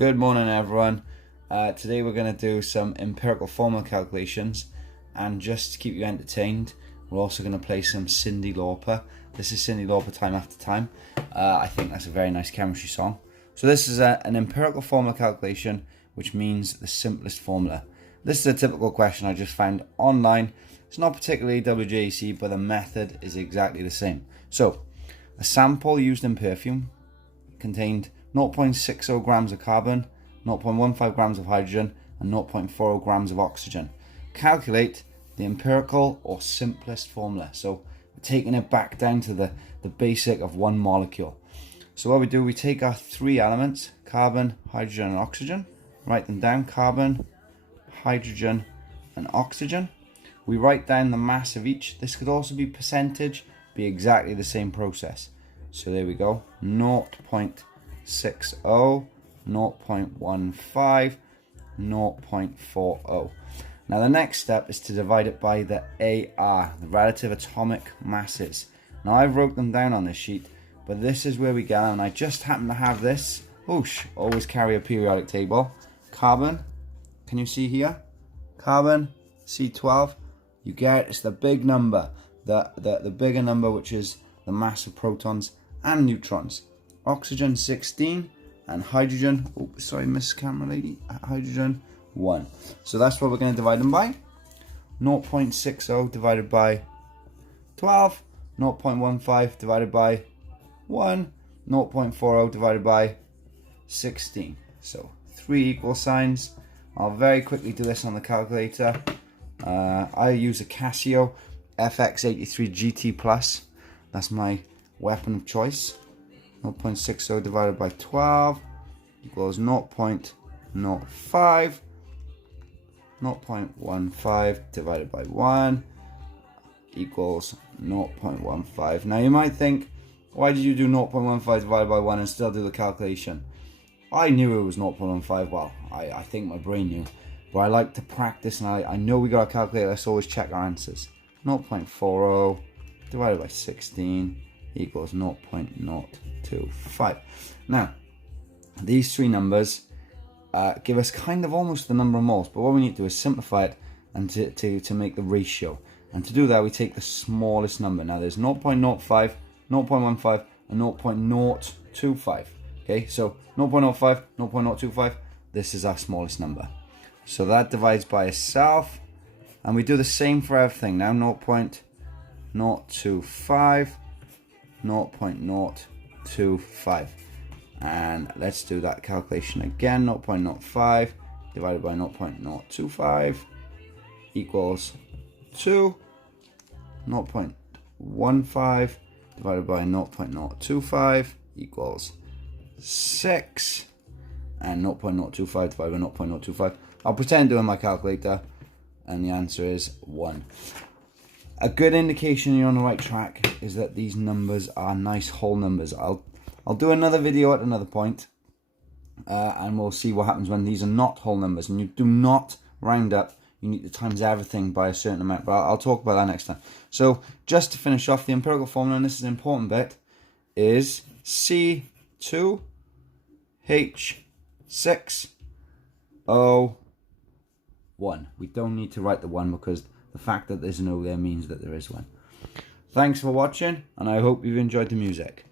Good morning, everyone. Today we're going to do some empirical formula calculations, and just to keep you entertained, we're also going to play some Cyndi Lauper. This is Cyndi Lauper, Time After Time. I think that's a very nice chemistry song. So this is an empirical formula calculation, which means the simplest formula. This is a typical question I just found online. It's not particularly WJEC, but the method is exactly the same. So a sample used in perfume contained 0.60 grams of carbon, 0.15 grams of hydrogen, and 0.40 grams of oxygen. Calculate the empirical or simplest formula. So we're taking it back down to the basic of one molecule. So what we do, we take our three elements, carbon, hydrogen, and oxygen, write them down, carbon, hydrogen, and oxygen. We write down the mass of each. This could also be percentage, be exactly the same process. So there we go, 0.60, 0.15, 0.40. Now the next step is to divide it by the AR, the relative atomic masses. Now I've wrote them down on this sheet, but this is where we get, and I just happen to have this. Whoosh, always carry a periodic table. Carbon, can you see here? Carbon, C12, you get it's the big number, the bigger number, which is the mass of protons and neutrons. Oxygen 16 and hydrogen, oh sorry miss camera lady, hydrogen 1. So that's what we're going to divide them by. 0.60 divided by 12, 0.15 divided by 1, 0.40 divided by 16. So 3 equal signs. I'll very quickly do this on the calculator. I use a Casio FX83 GT Plus. That's my weapon of choice. 0.60 divided by 12 equals 0.05. 0.15 divided by 1 equals 0.15. Now you might think, why did you do 0.15 divided by 1 and still do the calculation? I knew it was 0.15. Well, I think my brain knew, but I like to practice, and I know we got a calculator. Let's always check our answers. 0.40 divided by 16 equals 0.025. Now, these three numbers give us kind of almost the number of moles, but what we need to do is simplify it and to make the ratio. And to do that, we take the smallest number. Now, there's 0.05, 0.15, and 0.025. Okay, so 0.05, 0.025, this is our smallest number. So that divides by itself, and we do the same for everything. Now 0.025, 0.025, and let's do that calculation again. 0.05 divided by 0.025 equals 2. 0.15 divided by 0.025 equals 6, and 0.025 divided by 0.025. I'll pretend doing my calculator, and the answer is 1. A good indication you're on the right track is that these numbers are nice whole numbers. I'll do another video at another point, and we'll see what happens when these are not whole numbers. And you do not round up. You need to times everything by a certain amount, but I'll talk about that next time. So just to finish off, the empirical formula, and this is an important bit, is C2H6O1. We don't need to write the 1 because the fact that there's an O there means that there is one. Thanks for watching, and I hope you've enjoyed the music.